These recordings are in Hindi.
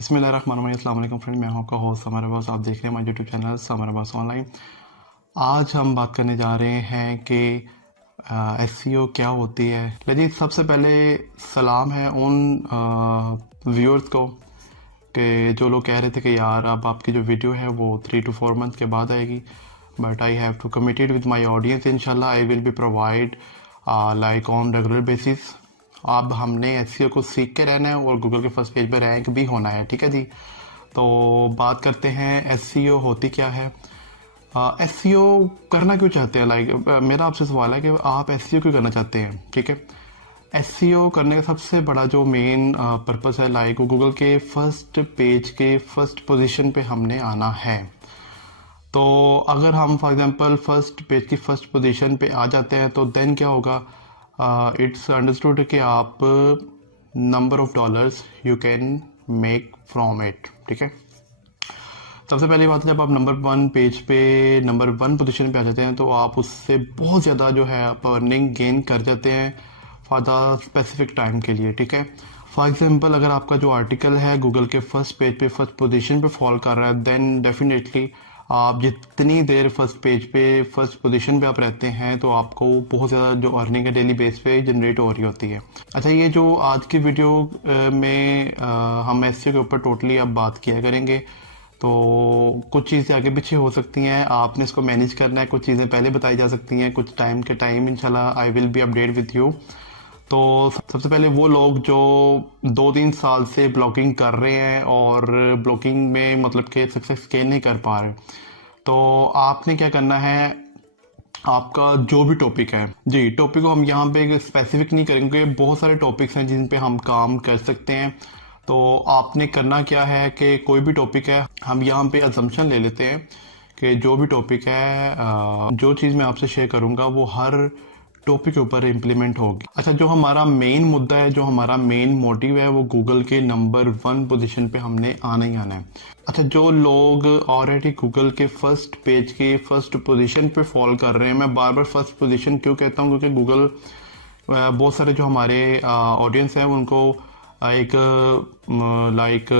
बिस्मिल्लाहिर्रहमानिर्रहीम। अस्सलाम वालेकुम फ्रेंड, मैं हूं आपका होस्ट समर अब्बास। आप देख रहे हैं हमारे YouTube channel summer Abbas online. आज हम बात करने जा रहे हैं कि एसईओ क्या होती है। लेकिन सबसे पहले सलाम है उन व्यूअर्स को कि जो लोग कह रहे थे कि यार अब आपकी जो वीडियो है वो 3 to 4 मंथ के बाद आएगी, but I have to committed with my audience. इंशाल्लाह I will be provide like on regular basis. अब हमने एसईओ को सीख के रहना है और गूगल के फर्स्ट पेज पे रैंक भी होना है, ठीक है जी। तो बात करते हैं एसईओ होती क्या है। एसईओ करना क्यों चाहते हैं, लाइक मेरा आपसे सवाल है कि आप एसईओ क्यों करना चाहते हैं, ठीक है। एसईओ करने का सबसे बड़ा जो मेन पर्पस है, लाइक गूगल के फर्स्ट पेज के फर्स्ट पोजीशन पे हमने आना है। तो अगर हम फॉर एग्जांपल फर्स्ट पेज की फर्स्ट पोजीशन पे आ जाते हैं तो देन क्या होगा, इट्स अंडरस्टूड कि आप number of dollars you can make from it, ठीक है। सबसे पहली बात है, जब आप नंबर 1 पेज पे नंबर 1 पोजीशन पे आ जाते हैं तो आप उससे बहुत ज़्यादा जो है आप अर्निंग गेन कर जाते हैं फॉर द स्पेसिफिक टाइम के लिए, ठीक है। फॉर एग्जांपल अगर आपका जो आर्टिकल है गूगल के फर्स्ट पेज पे फर्स्ट पोजीशन पे फॉल कर रहा है, देन डेफिनेटली आप जितनी देर फर्स्ट पेज पे फर्स्ट पोजीशन पे आप रहते हैं तो आपको बहुत ज़्यादा जो अर्निंग है डेली बेस पे जनरेट हो रही होती है। अच्छा, ये जो आज की वीडियो में हम एसईओ के ऊपर टोटली अब बात किया करेंगे। तो कुछ चीज़ें आगे पीछे हो सकती हैं, आपने इसको मैनेज करना है। कुछ चीज़ें पहले बताई जा सकती हैं, कुछ टाइम के टाइम इंशाल्लाह I will B update with you. तो सबसे पहले वो लोग जो 2-3 साल से ब्लॉगिंग कर रहे हैं और ब्लॉगिंग में मतलब कि सक्सेस गेन नहीं कर पा रहे, तो आपने क्या करना है, आपका जो भी टॉपिक है जी, टॉपिक को हम यहाँ पे स्पेसिफिक नहीं करेंगे, बहुत सारे टॉपिक्स हैं जिन पे हम काम कर सकते हैं। तो आपने करना क्या है कि कोई भी टॉपिक है, हम यहाँ पे अजम्पशन ले लेते हैं कि जो भी टॉपिक है, जो चीज़ मैं आपसे शेयर करूँगा वो हर टॉपिक के ऊपर इम्प्लीमेंट होगी। अच्छा, जो हमारा मेन मुद्दा है, जो हमारा मेन मोटिव है, वो गूगल के नंबर 1 पोजीशन पे हमने आना ही आना है। अच्छा, जो लोग ऑलरेडी गूगल के फर्स्ट पेज के फर्स्ट पोजीशन पे फॉल कर रहे हैं, मैं बार बार फर्स्ट पोजीशन क्यों कहता हूँ, क्योंकि गूगल बहुत सारे जो हमारे ऑडियंस है उनको एक लाइक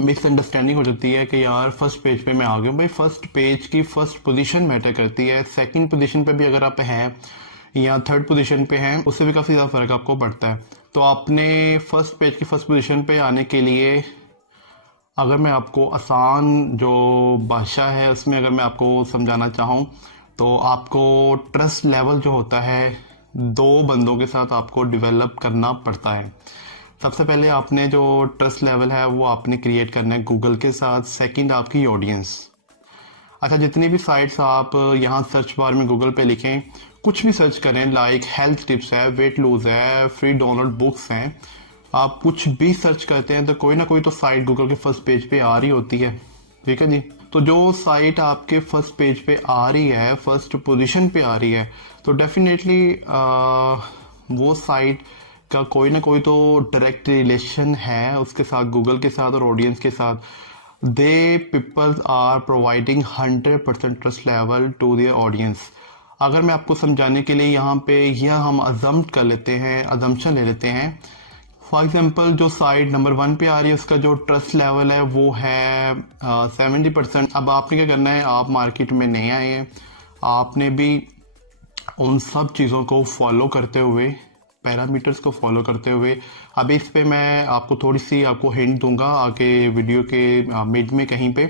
मिसअंडरस्टैंडिंग हो जाती है कि यार फर्स्ट पेज पे मैं आ गया। भाई फर्स्ट पेज की फर्स्ट पोजीशन मैटर करती है। सेकंड पोजीशन पे भी अगर आप हैं या थर्ड पोजीशन पे हैं, उससे भी काफ़ी ज़्यादा फर्क आपको पड़ता है। तो आपने फर्स्ट पेज की फर्स्ट पोजीशन पे आने के लिए, अगर मैं आपको आसान जो भाषा है उसमें अगर मैं आपको समझाना चाहूँ, तो आपको ट्रस्ट लेवल जो होता है 2 बंदों के साथ आपको डेवलप करना पड़ता है। सबसे पहले आपने जो ट्रस्ट लेवल है वो आपने क्रिएट करना है गूगल के साथ। सेकंड आपकी ऑडियंस। अच्छा, जितनी भी साइट्स आप यहाँ सर्च बार में गूगल पे लिखें, कुछ भी सर्च करें, लाइक हेल्थ टिप्स है, वेट लूज है, फ्री डाउनलोड बुक्स हैं, आप कुछ भी सर्च करते हैं तो कोई ना कोई तो साइट गूगल के फर्स्ट पेज पे आ रही होती है, ठीक है जी। तो जो साइट आपके फर्स्ट पेज पे आ रही है, फर्स्ट पोजीशन पे आ रही है, तो डेफिनेटली वो साइट का कोई ना कोई तो डायरेक्ट रिलेशन है उसके साथ, गूगल के साथ और ऑडियंस के साथ। They peoples are providing 100% trust level to their audience. अगर मैं आपको समझाने के लिए यहाँ पे यह हम अजम्प्ट कर लेते हैं, अजम्पशन ले लेते हैं। फॉर एग्जांपल जो साइट नंबर 1 पे आ रही है उसका जो ट्रस्ट लेवल है वो है 70%। अब आपने क्या करना है, आप मार्केट में नहीं आए हैं, आपने भी उन सब चीज़ों को फॉलो करते हुए, पैरामीटर्स को फॉलो करते हुए, अब इस पे मैं आपको थोड़ी सी आपको हिंट दूंगा आगे वीडियो के मिड में कहीं पे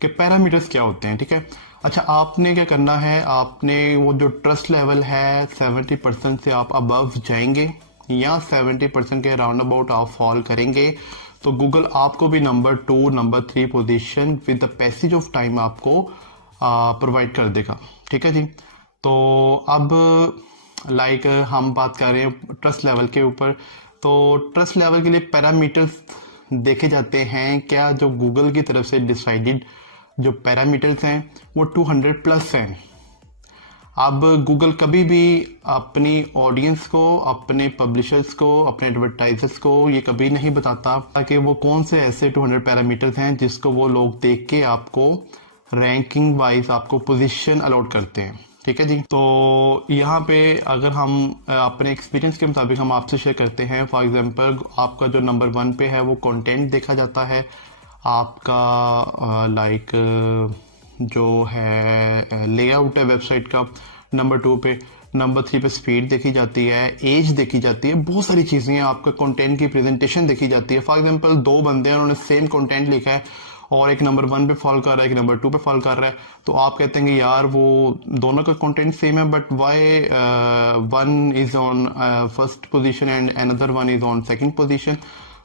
कि पैरामीटर्स क्या होते हैं, ठीक है। अच्छा, आपने क्या करना है, आपने वो जो ट्रस्ट लेवल है 70% से आप अबव जाएंगे या 70% के राउंड अबाउट आप फॉल करेंगे तो गूगल आपको भी number 2 number 3 position with the passage of time आपको प्रोवाइड कर देगा, ठीक है जी। तो अब लाइक हम बात कर रहे हैं ट्रस्ट लेवल के ऊपर, तो ट्रस्ट लेवल के लिए पैरामीटर्स देखे जाते हैं क्या, जो गूगल की तरफ से डिसाइडेड जो पैरामीटर्स हैं वो 200+ हैं। अब गूगल कभी भी अपनी ऑडियंस को, अपने पब्लिशर्स को, अपने एडवर्टाइजर्स को ये कभी नहीं बताता कि वो कौन से ऐसे 200 पैरामीटर्स हैं जिसको वो लोग देख के आपको रैंकिंग वाइज आपको पोजीशन अलॉट करते हैं। ठीक है जी। तो यहाँ पे अगर हम अपने एक्सपीरियंस के मुताबिक हम आपसे शेयर करते हैं, फॉर एग्जांपल आपका जो नंबर 1 पे है वो कंटेंट देखा जाता है, आपका लाइक जो है लेआउट है वेबसाइट का नंबर 2 पे, नंबर 3 पे स्पीड देखी जाती है, एज देखी जाती है, बहुत सारी चीज़ें हैं, आपका कंटेंट की प्रेजेंटेशन देखी जाती है। फॉर एग्जांपल 2 बंदे हैं, उन्होंने सेम कंटेंट लिखा है और एक नंबर 1 पे फॉलो कर रहा है, एक नंबर 2 पे फॉलो कर रहा है, तो आप कहते हैं कि यार वो दोनों का कंटेंट सेम है, but why one is on first position and another one is on second position.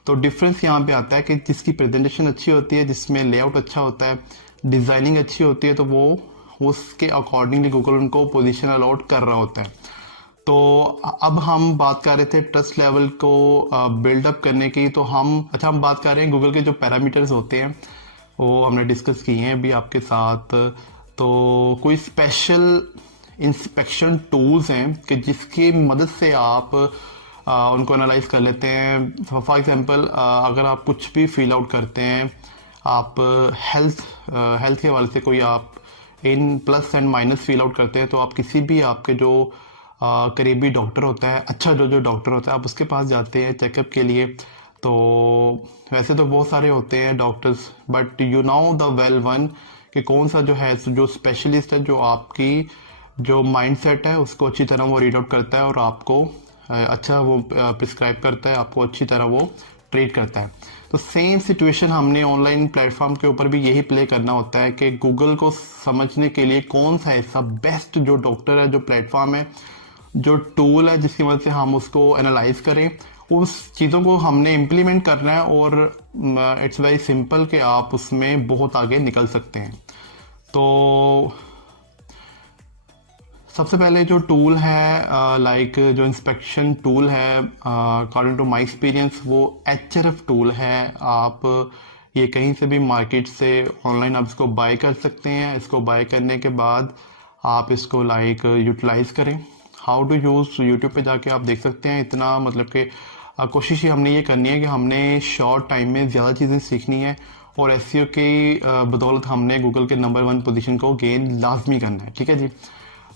तो डिफरेंस यहाँ पे आता है कि जिसकी प्रेजेंटेशन अच्छी होती है, जिसमें लेआउट अच्छा होता है, डिजाइनिंग अच्छी होती है, तो वो उसके अकॉर्डिंगली गूगल उनको पोजीशन अलॉट कर रहा होता है। तो अब हम बात कर रहे थे ट्रस्ट लेवल को बिल्डअप करने की, तो हम बात कर रहे हैं गूगल के जो पैरामीटर्स होते हैं वो हमने डिस्कस किए हैं अभी आपके साथ। तो कोई स्पेशल इंस्पेक्शन टूल्स हैं कि जिसकी मदद से आप उनको एनालाइज कर लेते हैं। फॉर एग्जांपल अगर आप कुछ भी फिल आउट करते हैं, आप हेल्थ के हवाले से कोई आप इन plus and minus fill out करते हैं, तो आप किसी भी आपके जो करीबी डॉक्टर होता है, अच्छा जो डॉक्टर होता है, आप उसके पास जाते हैं चेकअप के लिए। तो वैसे तो बहुत सारे होते हैं doctors, but you know the well one कि कौन सा जो है जो स्पेशलिस्ट है, जो आपकी जो माइंडसेट है उसको अच्छी तरह वो रीड आउट करता है और आपको अच्छा वो प्रिस्क्राइब करता है, आपको अच्छी तरह वो ट्रीट करता है। तो सेम सिचुएशन हमने ऑनलाइन प्लेटफॉर्म के ऊपर भी यही प्ले करना होता है कि गूगल को समझने के लिए कौन सा ऐसा बेस्ट जो डॉक्टर है, जो प्लेटफॉर्म है, जो टूल है जिसकी मदद से हम उसको एनालाइज करें, उस चीज़ों को हमने इम्प्लीमेंट करना है और इट्स वेरी सिंपल कि आप उसमें बहुत आगे निकल सकते हैं। तो सबसे पहले जो टूल है लाइक जो इंस्पेक्शन टूल है अकॉर्डिंग टू माय एक्सपीरियंस, वो HRF टूल है। आप ये कहीं से भी मार्केट से ऑनलाइन आप इसको बाय कर सकते हैं। इसको बाय करने के बाद आप इसको लाइक यूटिलाइज करें। हाउ टू यूज़ यूट्यूब पे जाके आप देख सकते हैं। इतना मतलब कि कोशिश ही हमने ये करनी है कि हमने शॉर्ट टाइम में ज़्यादा चीज़ें सीखनी है और SEO की बदौलत हमने गूगल के नंबर 1 पोजीशन को गेन लाजमी करना है। ठीक है जी।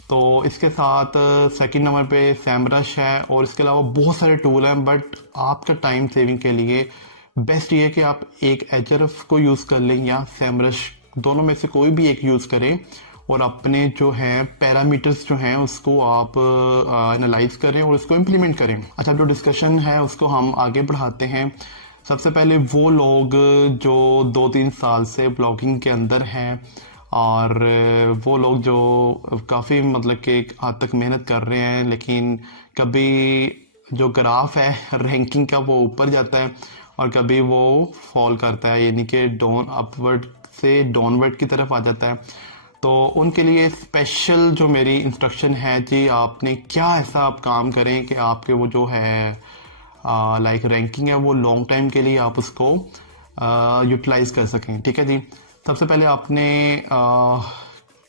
तो इसके साथ सेकंड नंबर पे सैमरश है और इसके अलावा बहुत सारे टूल हैं, बट आपका टाइम सेविंग के लिए बेस्ट ये है कि आप एक HRF को यूज़ कर लें या सैमरश, दोनों में से कोई भी एक यूज़ करें और अपने जो है पैरामीटर्स जो हैं उसको आप एनालाइज करें और उसको इम्प्लीमेंट करें। अच्छा, जो डिस्कशन है उसको हम आगे बढ़ाते हैं। सबसे पहले वो लोग जो 2-3 साल से ब्लॉगिंग के अंदर हैं और वो लोग जो काफ़ी मतलब कि एक हद तक मेहनत कर रहे हैं, लेकिन कभी जो ग्राफ है रैंकिंग का वो ऊपर जाता है और कभी वो फॉल करता है, यानी कि डाउन अपवर्ड से डाउनवर्ड की तरफ आ जाता है। तो उनके लिए स्पेशल जो मेरी इंस्ट्रक्शन है जी, आपने क्या ऐसा आप काम करें कि आपके वो जो है लाइक रैंकिंग है वो लॉन्ग टाइम के लिए आप उसको यूटिलाइज कर सकें। ठीक है जी। सबसे पहले आपने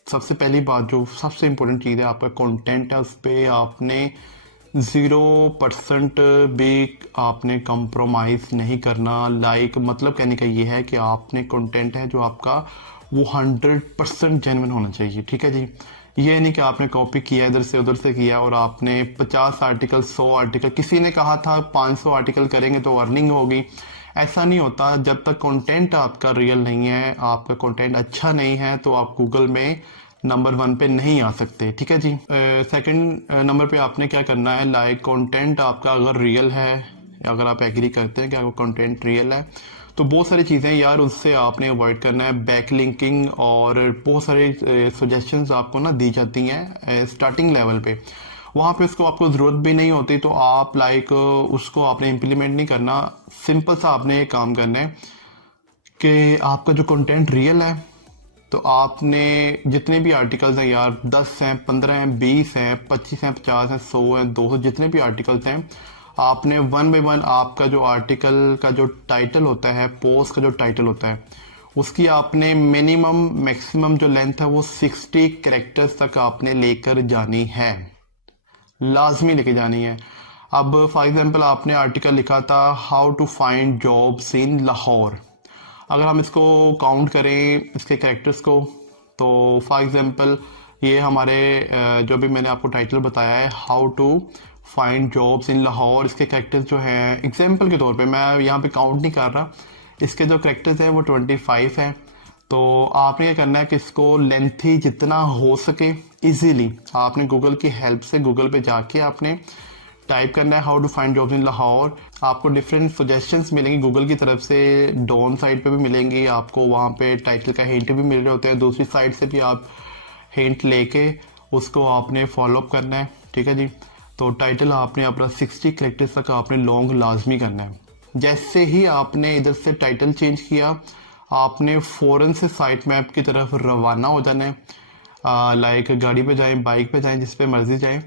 सबसे पहली बात जो सबसे इम्पोर्टेंट चीज़ है, आपका कंटेंट है, उस पर आपने 0% भी आपने कंप्रोमाइज़ नहीं करना। लाइक मतलब कहने का ये है कि आपने कंटेंट है जो आपका वो 100% जेन्युइन होना चाहिए। ठीक है जी। ये नहीं कि आपने कॉपी किया इधर से उधर से किया और आपने 50 आर्टिकल 100 आर्टिकल, किसी ने कहा था 500 आर्टिकल करेंगे तो अर्निंग होगी, ऐसा नहीं होता। जब तक कंटेंट आपका रियल नहीं है, आपका कंटेंट अच्छा नहीं है, तो आप गूगल में नंबर 1 पे नहीं आ सकते। ठीक है जी। सेकंड नंबर पे आपने क्या करना है, लाइक कंटेंट आपका अगर रियल है, अगर आप एग्री करते हैं कि आपका कंटेंट रियल है, तो बहुत सारी चीज़ें यार उससे आपने अवॉइड करना है। बैकलिंकिंग और बहुत सारे सजेशंस आपको ना दी जाती हैं स्टार्टिंग लेवल पे, वहाँ पे उसको आपको ज़रूरत भी नहीं होती, तो आप लाइक उसको आपने इम्प्लीमेंट नहीं करना। सिंपल सा आपने एक काम करना है कि आपका जो कंटेंट रियल है, तो आपने जितने भी आर्टिकल्स हैं यार, 10 हैं, 15 हैं, 20 हैं, 25 हैं, 50 हैं, 100 हैं, 200, जितने भी आर्टिकल्स हैं, आपने 1 बाय 1 आपका जो आर्टिकल का जो टाइटल होता है, पोस्ट का जो टाइटल होता है, उसकी आपने मिनिमम मैक्सिमम जो लेंथ है वो 60 कैरेक्टर्स तक आपने लेकर जानी है, लाजमी लेके जानी है। अब फॉर एग्जांपल आपने आर्टिकल लिखा था how to find jobs in Lahore, अगर हम इसको काउंट करें इसके कैरेक्टर्स को, तो फॉर एग्जांपल ये हमारे जो भी मैंने आपको टाइटल बताया है, how to find jobs in Lahore, इसके कैरेक्टर्स जो हैं एग्जाम्पल के तौर पे, मैं यहाँ पे काउंट नहीं कर रहा, इसके जो कैरेक्टर्स हैं वो 25 हैं। तो आपने क्या करना है कि इसको लेंथी जितना हो सके इजीली आपने गूगल की हेल्प से गूगल पे जाके आपने टाइप करना है how to find jobs in Lahore. आपको डिफरेंट सजेशंस मिलेंगी गूगल की तरफ से, डॉन साइट पे भी मिलेंगी आपको, वहाँ पे टाइटल का हिंट भी मिल रहे होते हैं, दूसरी साइट से भी आप हिंट लेके उसको आपने फॉलो अप करना है, ठीक है जी। तो टाइटल आपने अपना 60 कैरेक्टर्स तक आपने लॉन्ग लाजमी करना है। जैसे ही आपने इधर से टाइटल चेंज किया, आपने फ़ौरन से साइट मैप की तरफ रवाना हो जाना है। लाइक गाड़ी पे जाएं, बाइक पे जाएं, जिस पे मर्जी जाएं।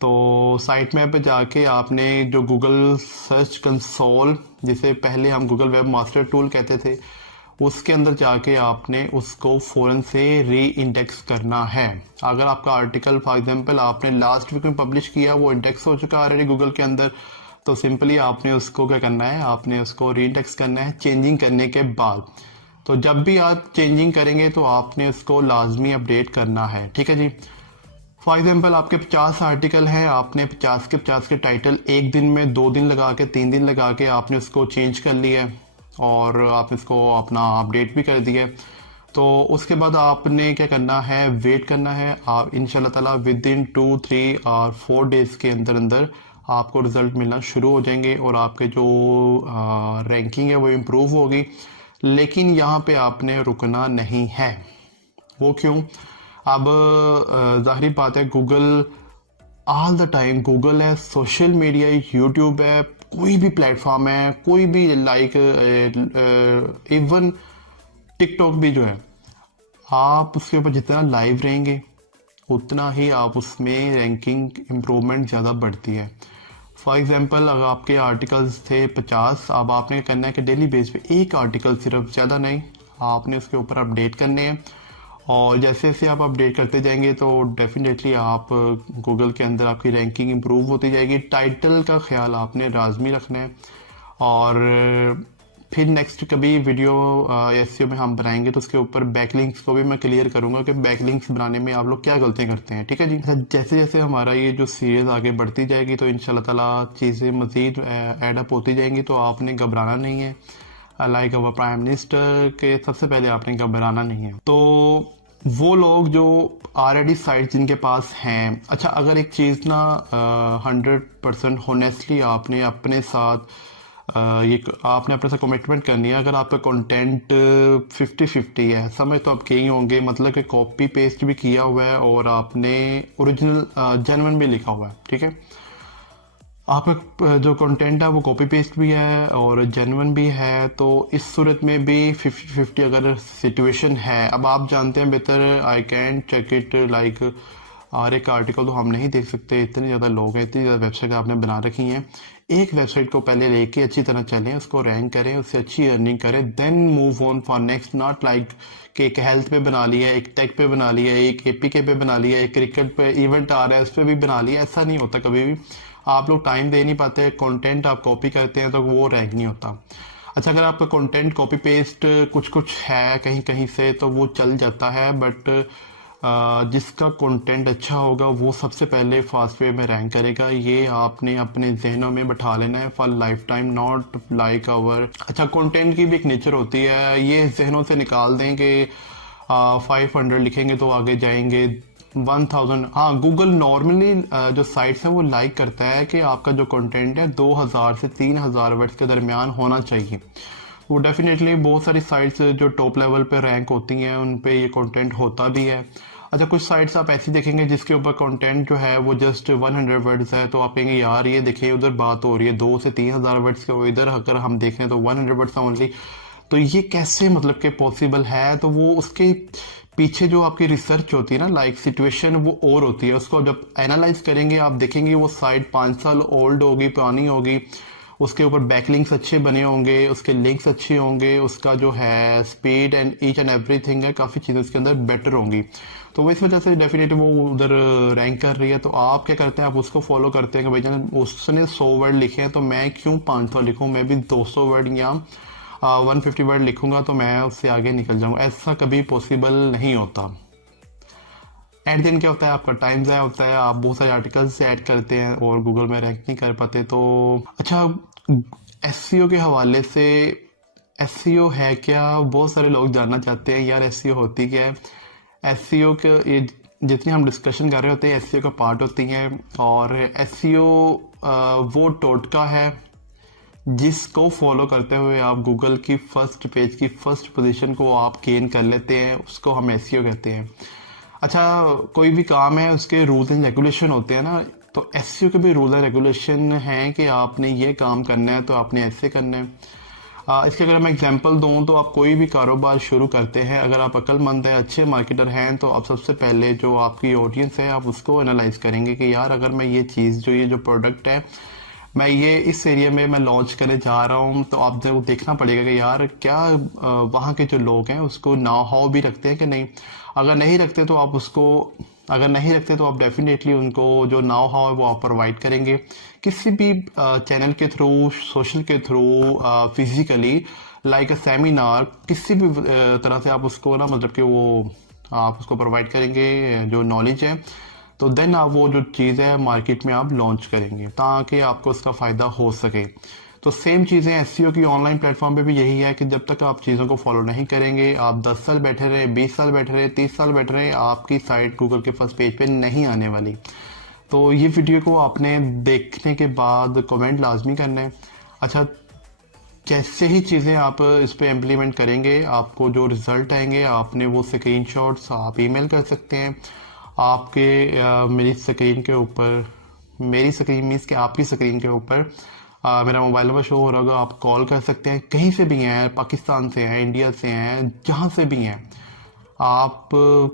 तो साइट मैप पे जाके आपने जो गूगल सर्च कंसोल, जिसे पहले हम गूगल वेब मास्टर टूल कहते थे, उसके अंदर जाके आपने उसको फ़ौरन से री इंडेक्स करना है। अगर आपका आर्टिकल फॉर एग्जांपल आपने लास्ट वीक में पब्लिश किया, वो इंडेक्स हो चुका ऑलरेडी गूगल के अंदर, तो सिंपली आपने उसको क्या करना है, आपने उसको री इंडेक्स करना है चेंजिंग करने के बाद। तो जब भी आप चेंजिंग करेंगे तो आपने उसको लाजमी अपडेट करना है, ठीक है जी। फॉर एग्जाम्पल आपके 50 आर्टिकल हैं, आपने 50 के टाइटल एक दिन में, 2 दिन लगा के, 3 दिन लगा के आपने उसको चेंज कर लिया है और आप इसको अपना अपडेट भी कर दिया। तो उसके बाद आपने क्या करना है, वेट करना है। आप इंशाल्लाह ताला विद इन 2, 3 और 4 डेज के अंदर अंदर आपको रिजल्ट मिलना शुरू हो जाएंगे और आपके जो रैंकिंग है वो इम्प्रूव होगी। लेकिन यहाँ पे आपने रुकना नहीं है। वो क्यों? अब जाहिर बात है, Google all the time, Google है, सोशल मीडिया, यूट्यूब है, कोई भी प्लेटफॉर्म है, कोई भी लाइक इवन टिकटॉक भी जो है, आप उसके ऊपर जितना लाइव रहेंगे उतना ही आप उसमें रैंकिंग इम्प्रूवमेंट ज़्यादा बढ़ती है। फॉर एग्जांपल अगर आपके आर्टिकल्स थे 50, अब आपने करना है कि डेली बेस पे एक आर्टिकल, सिर्फ, ज़्यादा नहीं, आपने उसके ऊपर अपडेट करने हैं। और जैसे जैसे आप अपडेट करते जाएंगे तो डेफिनेटली आप गूगल के अंदर आपकी रैंकिंग इम्प्रूव होती जाएगी। टाइटल का ख्याल आपने लाजमी रखना है। और फिर नेक्स्ट कभी वीडियो एसईओ में हम बनाएंगे तो उसके ऊपर बैकलिंक्स को भी मैं क्लियर करूंगा कि बैकलिंक्स बनाने में आप लोग क्या गलतियां करते हैं, ठीक है जी। जैसे जैसे हमारा ये जो सीरीज आगे बढ़ती जाएगी तो इंशाल्लाह ताला चीज़ें मजीद एडअप होती जाएंगी, तो आपने घबराना नहीं है। लाइक अवर प्राइम मिनिस्टर के, सबसे पहले आपने घबराना नहीं है। तो वो लोग जो ऑलरेडी साइट जिनके पास हैं, अच्छा अगर एक चीज़ ना 100% होनेस्टली आपने अपने साथ ये आपने अपने साथ कमिटमेंट करनी है। अगर आपका कंटेंट 50-50 है, समझ तो आप कहीं होंगे, मतलब कि कॉपी पेस्ट भी किया हुआ है और आपने ओरिजिनल जेन्युइन भी लिखा हुआ है, ठीक है। आपका जो कंटेंट है वो कॉपी पेस्ट भी है और जेन्युइन भी है, तो इस सूरत में भी 50-50 अगर सिचुएशन है। अब आप जानते हैं बेहतर, I can check it like, और एक आर्टिकल तो हम नहीं देख सकते, इतने ज़्यादा लोग हैं, इतनी ज़्यादा वेबसाइट आपने बना रखी हैं। एक वेबसाइट को पहले लेके अच्छी तरह चलें, उसको रैंक करें, उससे अच्छी अर्निंग करें, then move on for next. Not like कि एक हेल्थ पे बना लिया, एक टेक पे बना लिया, एक एपीके पे बना लिया, एक क्रिकेट पे इवेंट आ रहा है उस पर भी बना लिया। ऐसा नहीं होता कभी भी, आप लोग टाइम दे नहीं पाते, कंटेंट आप कॉपी करते हैं तो वो रैंक नहीं होता। अच्छा अगर आपका कंटेंट कॉपी पेस्ट कुछ कुछ है कहीं कहीं से तो वो चल जाता है, बट जिसका कंटेंट अच्छा होगा वो सबसे पहले फास्ट वे में रैंक करेगा। ये आपने अपने जहनों में बैठा लेना है for life time, not like hour. अच्छा कंटेंट की भी एक नेचर होती है, ये जहनों से निकाल दें कि 500 लिखेंगे तो आगे जाएंगे 1000। हाँ, गूगल नॉर्मली जो साइट्स हैं वो लाइक करता है कि आपका जो कंटेंट है 2000 से 3000 वर्ड्स के दरमियान होना चाहिए। वो डेफिनेटली बहुत सारी साइट्स जो टॉप लेवल पे रैंक होती हैं उन पे ये कंटेंट होता भी है। अच्छा कुछ साइट्स आप ऐसी देखेंगे जिसके ऊपर कंटेंट जो है वो जस्ट 100 वर्ड्स है, तो आप कहेंगे यार ये देखिए उधर बात हो रही है 2 से 3000 वर्ड्स के, इधर अगर हम देखें तो 100 वर्ड्स ओनली, तो ये कैसे मतलब कि पॉसिबल है। तो वो उसके पीछे जो आपकी रिसर्च होती है ना, लाइक सिचुएशन वो और होती है, उसको जब एनालाइज करेंगे आप देखेंगे वो साइट 5 साल ओल्ड होगी, पुरानी होगी, उसके ऊपर बैकलिंक्स अच्छे बने होंगे, उसके लिंक्स अच्छे होंगे, उसका जो है speed and each and everything है, काफ़ी चीज़ें उसके अंदर बेटर होंगी। तो इस वजह से डेफिनेटली वो उधर रैंक कर रही है। तो आप क्या करते हैं, आप उसको फॉलो करते हैं कि भाई जान उसने 100 वर्ड लिखे हैं तो मैं क्यों 500 लिखूँ, मैं भी 200 वर्ड या 150 वर्ड लिखूंगा तो मैं उससे आगे निकल जाऊंगा। ऐसा कभी पॉसिबल नहीं होता। एट दिन क्या होता है, आपका टाइम ज़ाया होता है, आप बहुत सारे आर्टिकल्स ऐड करते हैं और गूगल में रैंक नहीं कर पाते। तो अच्छा, एसईओ के हवाले से, एसईओ है क्या, बहुत सारे लोग जानना चाहते हैं यार एसईओ होती क्या है। एसईओ के ये जितनी हम डिस्कशन कर रहे होते हैं एसईओ का पार्ट होती हैं, और एसईओ वो टोटका है जिसको फॉलो करते हुए आप गूगल की फर्स्ट पेज की फर्स्ट पोजीशन को आप गेन कर लेते हैं, उसको हम एसईओ कहते हैं। अच्छा, कोई भी काम है उसके रूल्स एंड रेगुलेशन होते हैं ना, तो एसईओ के भी रूल एंड रेगुलेशन हैं कि आपने ये काम करना है तो आपने ऐसे करना है। इसके अगर मैं एग्जांपल दूं तो आप कोई भी कारोबार शुरू करते हैं, अगर आप अक्लमंद हैं, अच्छे मार्केटर हैं, तो आप सबसे पहले जो आपकी ऑडियंस है आप उसको एनालाइज करेंगे कि यार अगर मैं ये चीज़ जो ये जो प्रोडक्ट है मैं ये इस एरिया में मैं लॉन्च करने जा रहा हूँ, तो आप जब देखना पड़ेगा कि यार क्या वहाँ के जो लोग हैं उसको नाउ हाउ भी रखते हैं कि नहीं। अगर नहीं रखते तो आप उसको, अगर नहीं रखते तो आप डेफिनेटली उनको जो नाउ हाउ है वो आप प्रोवाइड करेंगे किसी भी चैनल के थ्रू, सोशल के through, physically, like a seminar, किसी भी तरह से आप उसको ना, मतलब कि वो आप उसको प्रोवाइड करेंगे जो नॉलेज है। तो देन आप वो जो चीज़ है मार्केट में आप लॉन्च करेंगे ताकि आपको उसका फ़ायदा हो सके। तो सेम चीज़ें एसईओ की ऑनलाइन प्लेटफॉर्म पे भी यही है कि जब तक आप चीज़ों को फॉलो नहीं करेंगे, आप 10 साल बैठे रहे, 20 साल बैठे रहे, 30 साल बैठे रहे, आपकी साइट गूगल के फर्स्ट पेज पे नहीं आने वाली। तो ये वीडियो को आपने देखने के बाद कमेंट लाजमी करना है। अच्छा, कैसे ही चीज़ें आप इस पे इम्प्लीमेंट करेंगे, आपको जो रिजल्ट आएंगे आपने वो स्क्रीनशॉट्स आप ईमेल कर सकते हैं आपके मेरी स्क्रीन के ऊपर, मेरी स्क्रीन मीन्स कि आपकी स्क्रीन के ऊपर मेरा मोबाइल नंबर शो हो रहा होगा, आप कॉल कर सकते हैं, कहीं से भी हैं, पाकिस्तान से हैं, इंडिया से हैं, जहाँ से भी हैं, आप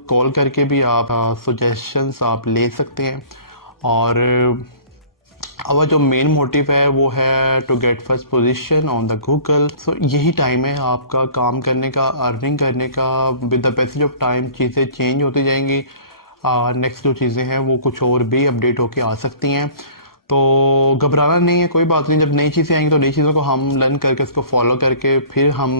कॉल करके भी आप सजेशंस आप ले सकते हैं। और अब जो मेन मोटिव है वो है to get first position on the Google. So यही टाइम है आपका काम करने का, अर्निंग करने का। With the passage of time चीज़ें चेंज होती जाएंगी, नेक्स्ट जो चीज़ें हैं वो कुछ और भी अपडेट होके आ सकती हैं। तो घबराना नहीं है, कोई बात नहीं, जब नई चीज़ें आएंगी तो नई चीज़ों को हम लर्न करके उसको फॉलो करके फिर हम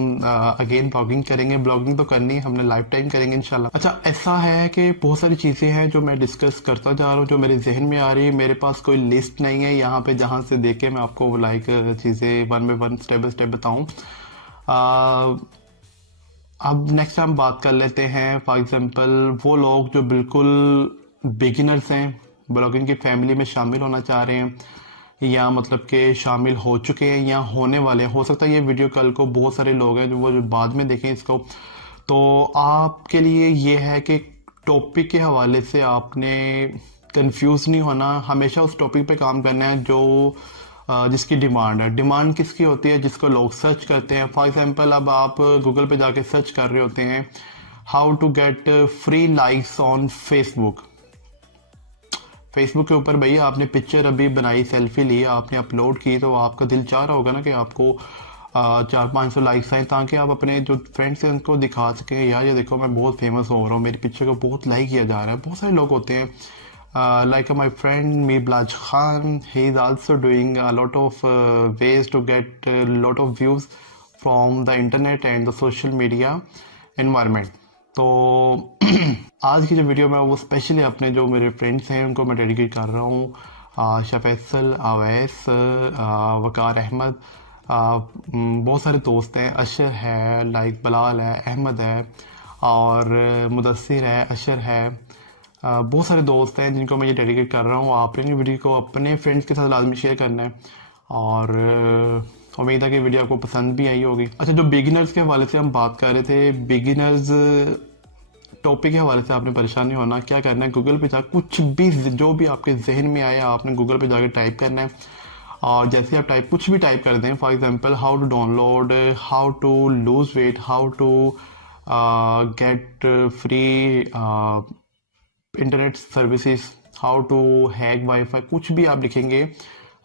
अगेन ब्लॉगिंग करेंगे। ब्लॉगिंग तो करनी है हमने, लाइफ टाइम करेंगे इंशाल्लाह। अच्छा, ऐसा है कि बहुत सारी चीज़ें हैं जो मैं डिस्कस करता जा रहा हूँ, जो मेरे जहन में आ रही है, मेरे पास कोई लिस्ट नहीं है यहाँ पे जहाँ से देख के मैं आपको लाइक चीज़ें one by one, step by step बताऊँ। अब नेक्स्ट हम बात कर लेते हैं फॉर एग्जांपल वो लोग जो बिल्कुल बिगिनर्स हैं, ब्लॉगिंग की फैमिली में शामिल होना चाह रहे हैं या मतलब कि शामिल हो चुके हैं या होने वाले हैं। हो सकता है ये वीडियो कल को बहुत सारे लोग हैं जो वो जो बाद में देखें इसको। तो आपके लिए ये है कि टॉपिक के हवाले से आपने कंफ्यूज नहीं होना, हमेशा उस टॉपिक पे काम करना है जो जिसकी डिमांड है। डिमांड किसकी होती है? जिसको लोग सर्च करते हैं। फॉर एग्जांपल अब आप गूगल पे जाके सर्च कर रहे होते हैं how to get free likes on Facebook. Facebook के ऊपर भैया आपने पिक्चर अभी बनाई, सेल्फी ली, आपने अपलोड की, तो आपका दिल चाह रहा होगा ना कि आपको 400-500 लाइक्स आए ताकि आप अपने जो फ्रेंड्स हैं उनको दिखा सकें यार ये देखो मैं बहुत फेमस हो रहा हूँ, मेरी पिक्चर को बहुत लाइक किया जा रहा है। बहुत सारे लोग होते हैं like my friend Miblaj Khan, he is also doing a lot of ways to get a lot of views from the internet and the social media environment. तो आज की जो वीडियो मैं वो स्पेशली अपने जो मेरे फ्रेंड्स हैं उनको मैं डेडिकेट कर रहा हूँ। शफैसल, अवैस, वकार अहमद, बहुत सारे दोस्त हैं, अशर है, लाइक बलाल है, अहमद है और मुदस्सिर है, अशर है, बहुत सारे दोस्त हैं जिनको मैं ये डेडिकेट कर रहा हूँ। आपने वीडियो को अपने फ्रेंड्स के साथ लाजमी शेयर करना है और उम्मीद है कि वीडियो आपको पसंद भी आई होगी। अच्छा, जो बिगिनर्स के हवाले से हम बात कर रहे थे, बिगिनर्स टॉपिक के हवाले से आपने परेशान नहीं होना। क्या करना है, गूगल पे जा कुछ भी जो भी आपके जहन में आए आपने गूगल पे जाके टाइप करना है और जैसे आप कुछ भी टाइप कर दें, for example how to download, how to lose weight, how to get free internet services, how to hack wifi, कुछ भी आप लिखेंगे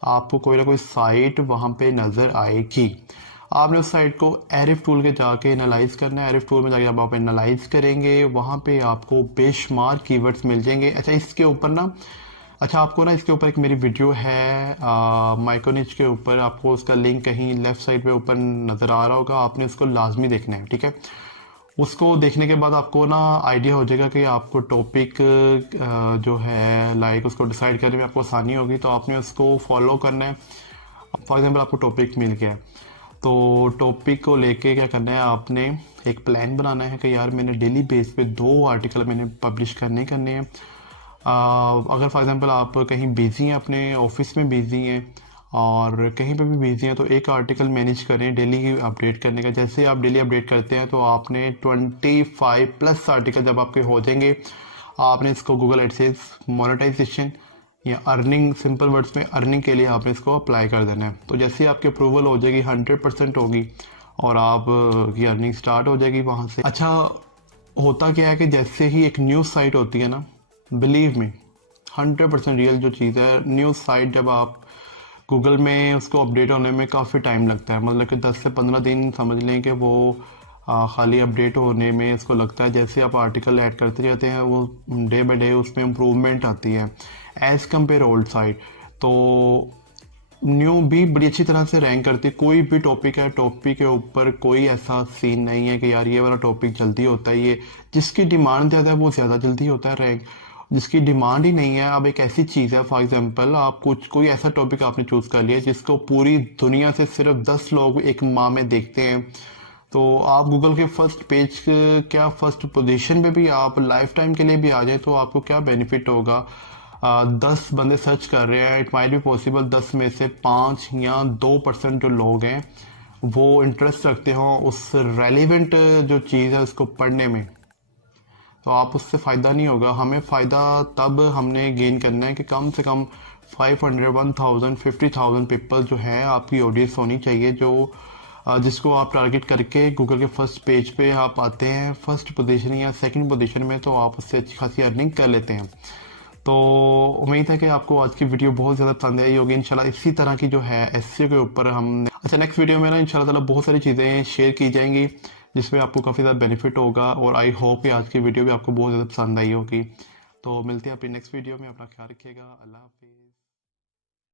आपको कोई ना कोई साइट वहाँ पे नज़र आएगी। आपने उस साइट को एरिफ टूल के जाके एनालाइज करना है। एरिफ टूल में जाके जब आप एनालाइज करेंगे वहाँ पे आपको बेशुमार कीवर्ड्स मिल जाएंगे। अच्छा, इसके ऊपर ना, अच्छा आपको ना इसके ऊपर एक मेरी वीडियो है माइक्रोनिच के ऊपर, आपको उसका लिंक कहीं लेफ्ट साइड पे ऊपर नज़र आ रहा होगा, आपने उसको लाजमी देखना है, ठीक है। उसको देखने के बाद आपको ना आइडिया हो जाएगा कि आपको टॉपिक जो है लाइक उसको डिसाइड करने में आपको आसानी होगी, तो आपने उसको फॉलो करना है। फॉर एग्जाम्पल आपको टॉपिक मिल गया है, तो टॉपिक को लेके क्या करना है, आपने एक प्लान बनाना है कि यार मैंने डेली बेस पे 2 आर्टिकल मैंने पब्लिश करने हैं। अगर फॉर एग्जांपल आप कहीं बिजी हैं, अपने ऑफिस में बिजी हैं और कहीं पे भी बिजी हैं, तो एक आर्टिकल मैनेज करें डेली अपडेट करने का। जैसे आप डेली अपडेट करते हैं तो आपने 25 प्लस आर्टिकल जब आपके हो जाएंगे, आपने इसको गूगल एडसेंस मोनेटाइजेशन या अर्निंग, सिंपल वर्ड्स में अर्निंग के लिए आपने इसको अप्लाई कर देना है। तो जैसे ही आपकी अप्रूवल हो जाएगी 100% होगी और आप की अर्निंग स्टार्ट हो जाएगी वहाँ से। अच्छा, होता क्या है कि जैसे ही एक न्यूज़ साइट होती है ना, बिलीव मी 100% रियल जो चीज़ है, न्यूज़ साइट जब आप गूगल में उसको अपडेट होने में काफ़ी टाइम लगता है, मतलब कि 10 से 15 दिन समझ लें कि वो खाली अपडेट होने में इसको लगता है। जैसे आप आर्टिकल ऐड करते रहते हैं वो डे बाई डे उसमें इम्प्रूवमेंट आती है एज़ कम्पेयर ओल्ड साइट। तो न्यू भी बड़ी अच्छी तरह से रैंक करती है। कोई भी टॉपिक है, टॉपिक के ऊपर कोई ऐसा सीन नहीं है कि यार ये वाला टॉपिक जल्दी होता है, ये जिसकी डिमांड ज़्यादा है वो ज़्यादा जल्दी होता है रैंक, जिसकी डिमांड ही नहीं है। अब एक ऐसी चीज़ है, फॉर एग्जांपल आप कोई ऐसा टॉपिक आपने चूज़ कर लिया जिसको पूरी दुनिया से सिर्फ 10 लोग एक माह में देखते हैं, तो आप गूगल के फर्स्ट पेज, क्या फर्स्ट पोजीशन पे भी आप लाइफ टाइम के लिए भी आ जाए तो आपको क्या बेनिफिट होगा। 10 बंदे सर्च कर रहे हैं, इट माइट बी पॉसिबल 10 में से 5 या 2% जो लोग हैं वो इंटरेस्ट रखते हों उस रेलिवेंट जो चीज़ है उसको पढ़ने में, तो आप उससे फ़ायदा नहीं होगा। हमें फ़ायदा तब हमने गेन करना है कि कम से कम 500, 1000, 50,000 पीपल जो है आपकी ऑडियंस होनी चाहिए, जो जिसको आप टारगेट करके गूगल के फर्स्ट पेज पे आप आते हैं, फर्स्ट पोजीशन या सेकंड पोजीशन में, तो आप उससे अच्छी खासी अर्निंग कर लेते हैं। तो उम्मीद है कि आपको आज की वीडियो बहुत ज़्यादा पसंद आई होगी। इंशाल्लाह इसी तरह की जो है एसईओ के ऊपर हम नेक्स्ट वीडियो में ना इंशाल्लाह ताला बहुत सारी चीज़ें शेयर की जाएंगी जिसमें आपको काफ़ी ज़्यादा बेनिफिट होगा, और आई होप कि आज की वीडियो भी आपको बहुत ज़्यादा पसंद आई होगी। तो मिलते हैं अपनी नेक्स्ट वीडियो में, अपना ख्याल रखिएगा। अल्लाह हाफिज़।